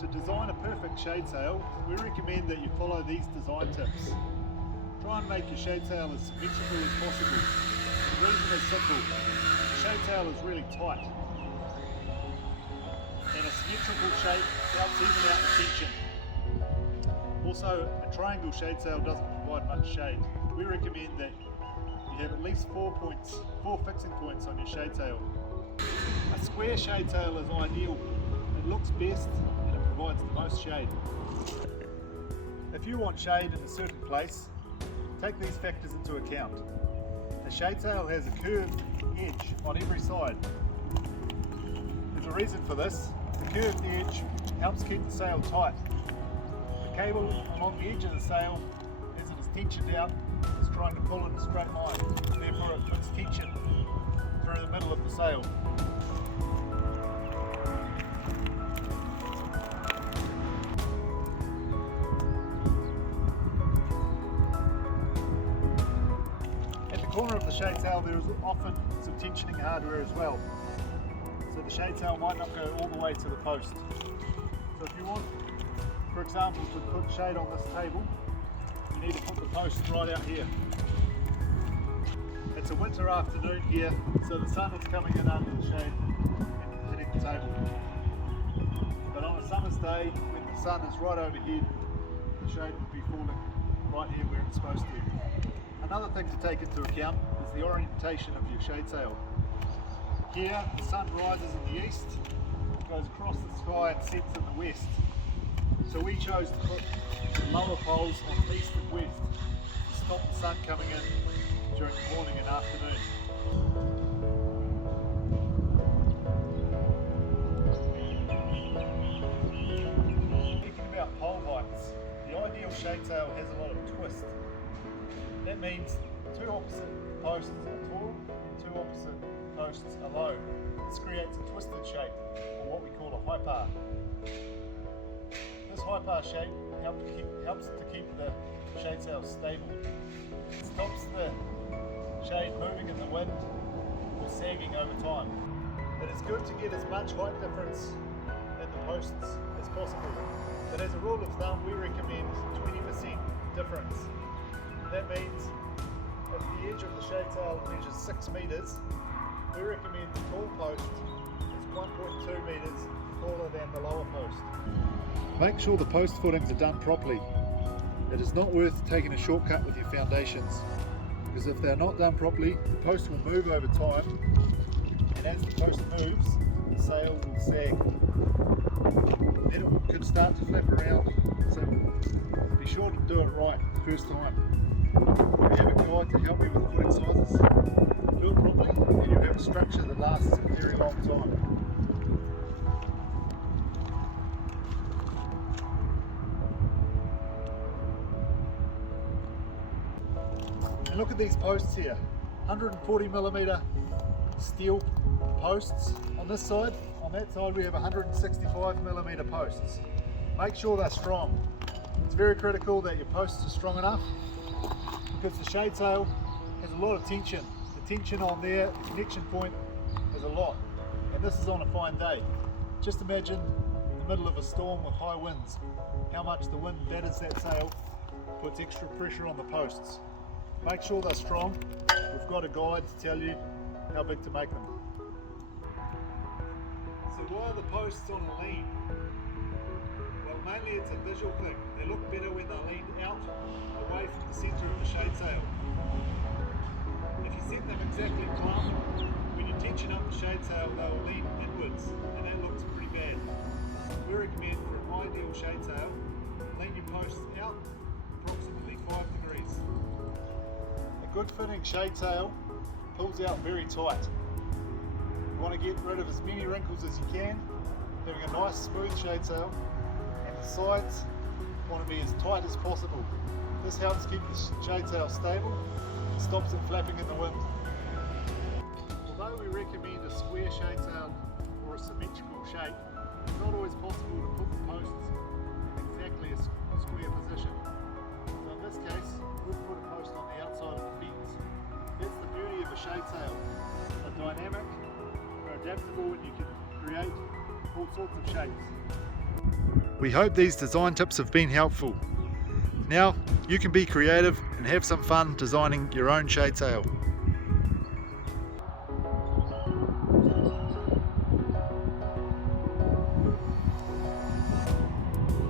To design a perfect shade sail, we recommend that you follow these design tips. Try and make your shade sail as symmetrical as possible. The reason is simple. The shade sail is really tight, and a symmetrical shape helps even out the tension. Also, a triangle shade sail doesn't provide much shade. We recommend that you have at least 4 fixing points on your shade sail. A square shade sail is ideal. It looks best and it provides the most shade. If you want shade in a certain place, take these factors into account. A shade sail has a curved edge on every side. There's a reason for this. The curved edge helps keep the sail tight. The cable along the edge of the sail, as it is tensioned out, is trying to pull in a straight line. Therefore it puts tension through the middle of the sail. At the corner of the shade sail there is often some tensioning hardware as well. So the shade sail might not go all the way to the post. So if you want, for example, to put shade on this table, you need to put the post right out here. It's a winter afternoon here, so the sun is coming in under the shade and hitting the table. But on a summer's day, when the sun is right overhead, the shade will be falling right here where it's supposed to. Another thing to take into account is the orientation of your shade sail. Here, the sun rises in the east, goes across the sky and sets in the west. So we chose to put the lower poles on east and west to stop the sun coming in during the morning and afternoon. Speaking about pole heights, the ideal shade sail has a lot of twist. That means two opposite posts are tall and two opposite posts are low. This creates a twisted shape, or what we call a high par. This high par shape helps to keep the shade sail stable. It stops the shade moving in the wind or sagging over time. It is good to get as much height difference in the posts as possible, but as a rule of thumb we recommend 20% difference. That means if the edge of the shade sail measures 6 metres, we recommend the tall post is 1.2 metres taller than the lower post. Make sure the post footings are done properly. It is not worth taking a shortcut with your foundations, because if they're not done properly, the post will move over time, and as the post moves, the sail will sag. Then it could start to flap around, so be sure to do it right the first time. If you have a guide to help you with footing sizes, do it properly and you'll have a structure that lasts a very long time. And look at these posts here, 140mm steel posts on this side. On that side we have 165mm posts. Make sure they're strong. It's very critical that your posts are strong enough, because the shade sail has a lot of tension. The tension on there, the connection point, is a lot, and this is on a fine day. Just imagine in the middle of a storm with high winds, how much the wind batters that sail, puts extra pressure on the posts. Make sure they're strong. We've got a guide to tell you how big to make them. So why are the posts on a lean? Well, mainly it's a visual thing. They look better when they're leaned out, away from the centre of the shade sail. If you set them exactly plumb, when you tension up the shade sail, they'll lean inwards, and that looks pretty bad. We recommend for an ideal shade sail, lean your posts out approximately 5 degrees. A good fitting shade sail pulls out very tight. You want to get rid of as many wrinkles as you can, having a nice smooth shade sail, and the sides want to be as tight as possible. This helps keep the shade sail stable and stops it flapping in the wind. Although we recommend a square shade sail or a symmetrical shape, it's not always possible to put the posts in exactly a square position. So in this case, we've put a post on the outside of the fence. That's the beauty of a shade sail. They're dynamic, they're adaptable, and you can create all sorts of shapes. We hope these design tips have been helpful. Now you can be creative and have some fun designing your own shade sail.